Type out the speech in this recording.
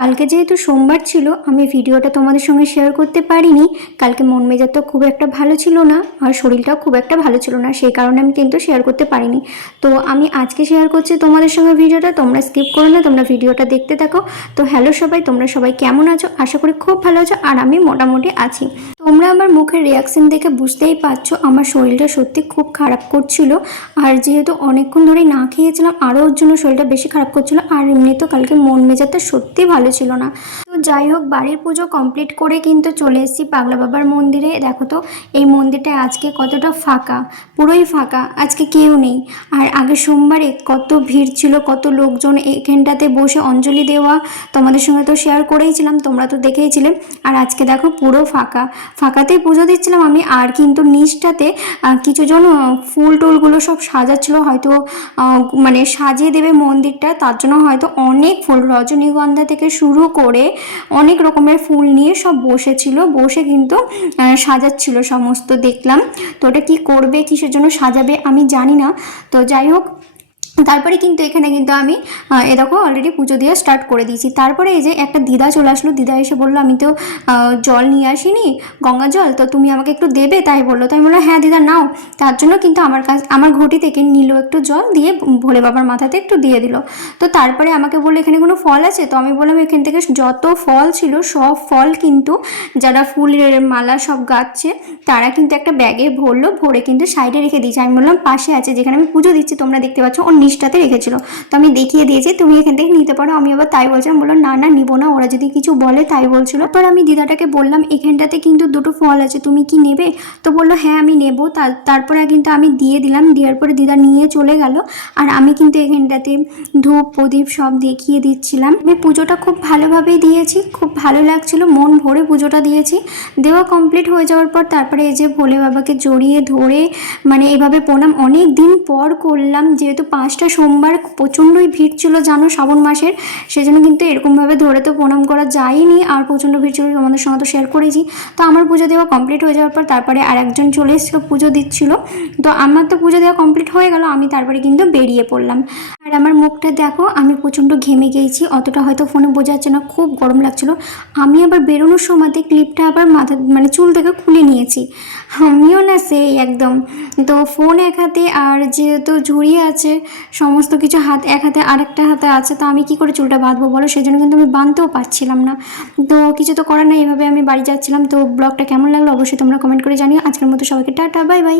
কালকে যেহেতু সোমবার ছিল, আমি ভিডিওটা তোমাদের সঙ্গে শেয়ার করতে পারিনি। কালকে মন মেজাজ তো খুব একটা ভালো ছিল না, আর শরীরটাও খুব একটা ভালো ছিল না, সেই কারণে আমি কিন্তু শেয়ার করতে পারিনি। তো আমি আজকে শেয়ার করছি তোমাদের সঙ্গে ভিডিওটা, তোমরা স্কিপ করো না, তোমরা ভিডিওটা দেখতে থাকো। তো হ্যালো সবাই, তোমরা সবাই কেমন আছো? আশা করি খুব ভালো আছো, আর আমি মোটামুটি আছি। তোমরা আমার মুখের রিয়াকশন দেখে বুঝতেই পারছো আমার শরীরটা সত্যি খুব খারাপ করছিল। আর যেহেতু অনেকক্ষণ ধরে না খেয়েছিলাম, আরও ওর জন্য শরীরটা বেশি খারাপ করছিল। আর এমনি তো কালকে মন মেজাজটা সত্যি ভালো ছিল না। তো যাই হোক, বাড়ির পুজো কমপ্লিট করে কিন্তু চলে এসেছি পাগলা বাবার মন্দিরে। দেখো তো এই মন্দিরটা আজকে কতটা ফাঁকা, পুরোই ফাঁকা, আজকে কেউ নেই। আর আগে সোমবারে কত ভিড় ছিল, কত লোকজন এখানটাতে বসে অঞ্জলি দেওয়া, তোমাদের সঙ্গে তো শেয়ার করেইছিলাম, তোমরা তো দেখেইছিলে। আর আজকে দেখো পুরো ফাঁকা, ফাঁকাতেই পুজো দিচ্ছিলাম আমি। আর কিন্তু নিচটাতে কিছুজন ফুল টুলগুলো সব সাজাচ্ছিল, হয়তো মানে সাজিয়ে দেবে মন্দিরটা, তার জন্য হয়তো অনেক ফুল, রজনীগন্ধা থেকে শুরু করে অনেক রকমের ফুল নিয়ে সব বসেছিল, বসে কিন্তু সাজাচ্ছিল সমস্ত, দেখলাম। তো ওটা কী করবে, কিসের জন্য সাজাবে আমি জানি না। তো যাই হোক, তারপরে কিন্তু এখানে কিন্তু আমি এ দেখো অলরেডি পুজো দিয়ে স্টার্ট করে দিয়েছি। তারপরে এই যে একটা দিদা চলে আসলো, দিদা এসে বললো আমি তো জল নিয়ে আসিনি, গঙ্গা জল, তো তুমি আমাকে একটু দেবে, তাই বললো। তাই বললো হ্যাঁ দিদা নাও। তার জন্য কিন্তু আমার ঘটি থেকে নিল একটু জল, দিয়ে ভোলে বাবার মাথাতে একটু দিয়ে দিল। তো তারপরে আমাকে বললো এখানে কোনো ফল আছে? তো আমি বললাম এখান থেকে যত ফল ছিল সব ফল কিন্তু যারা ফুলের মালা সব গাচ্ছে তারা কিন্তু একটা ব্যাগে ভরলো, ভরে কিন্তু সাইডে রেখে দিয়েছে। আমি বললাম পাশে আছে, যেখানে আমি পুজো দিচ্ছি তোমরা দেখতে পাচ্ছ, ওর নিচটাতে রেখেছিল। তো আমি দেখিয়ে দিয়েছি তুমি এখান থেকে নিতে পারো। আমি আবার তাই বলছিলাম, বললো না না নিবো না, ওরা যদি কিছু বলে, তাই বলছিল। তারপর আমি দিদাটাকে বললাম এখানটাতে কিন্তু দুটো ফল আছে, তুমি কি নেবে? তো বললো হ্যাঁ আমি নেবো। তারপরে কিন্তু আমি দিয়ে দিলাম, দেওয়ার পরে দিদা নিয়ে চলে গেল। আর আমি কিন্তু এখানটাতে ধূপ প্রদীপ সব দেখিয়ে দিচ্ছিলাম। আমি পুজোটা খুব ভালোভাবেই দিয়েছি, খুব ভালো লাগছিল, মন ভরে পুজোটা দিয়েছি। দেওয়া কমপ্লিট হয়ে যাওয়ার পর তারপরে এই যে ভোলে বাবাকে জড়িয়ে ধরে মানে এভাবে প্রণাম অনেক দিন পর করলাম, যেহেতু 5টা সোমবার প্রচণ্ডই ভিড় ছিল জানো শ্রাবণ মাসের, সেজন্য কিন্তু এরকমভাবে ধরে তো প্রণাম করা যায়নি। আর প্রচণ্ড ভিড় ছিল, তোমাদের সঙ্গে তো শেয়ার করেছি। তো আমার পুজো দেওয়া কমপ্লিট হয়ে যাওয়ার পর তারপরে আর একজন চলে এসেছিলো পুজো দিচ্ছিল। তো আমার তো পুজো দেওয়া কমপ্লিট হয়ে গেল, আমি তারপরে কিন্তু বেরিয়ে পড়লাম। আর আমার মুখটা দেখো, আমি প্রচণ্ড ঘেমে গিয়েছি, অতটা হয়তো ফোনে বোঝা যাচ্ছে না, খুব গরম লাগছিল। আমি আবার বেরোনোর সময়তে ক্লিপটা আবার মাথা মানে চুল থেকে খুলে নিয়েছি, আমিও না সেই একদম। তো ফোন এক হাতে, আর যেহেতু ঝুড়ি আছে, সমস্ত কিছু হাত এক হাতে, আরেকটা হাতে আছে, তো আমি কি করে চুলটা বাঁধবো বলো? সেজন্য কিন্তু আমি বাঁধতেও পারছিলাম না। তো কিছু তো করার নেই, এভাবে আমি বাড়ি যাচ্ছিলাম। তো ব্লগটা কেমন লাগলো অবশ্যই তোমরা কমেন্ট করে জানিও। আজকের মতো সবাইকে টাটা, বাই বাই।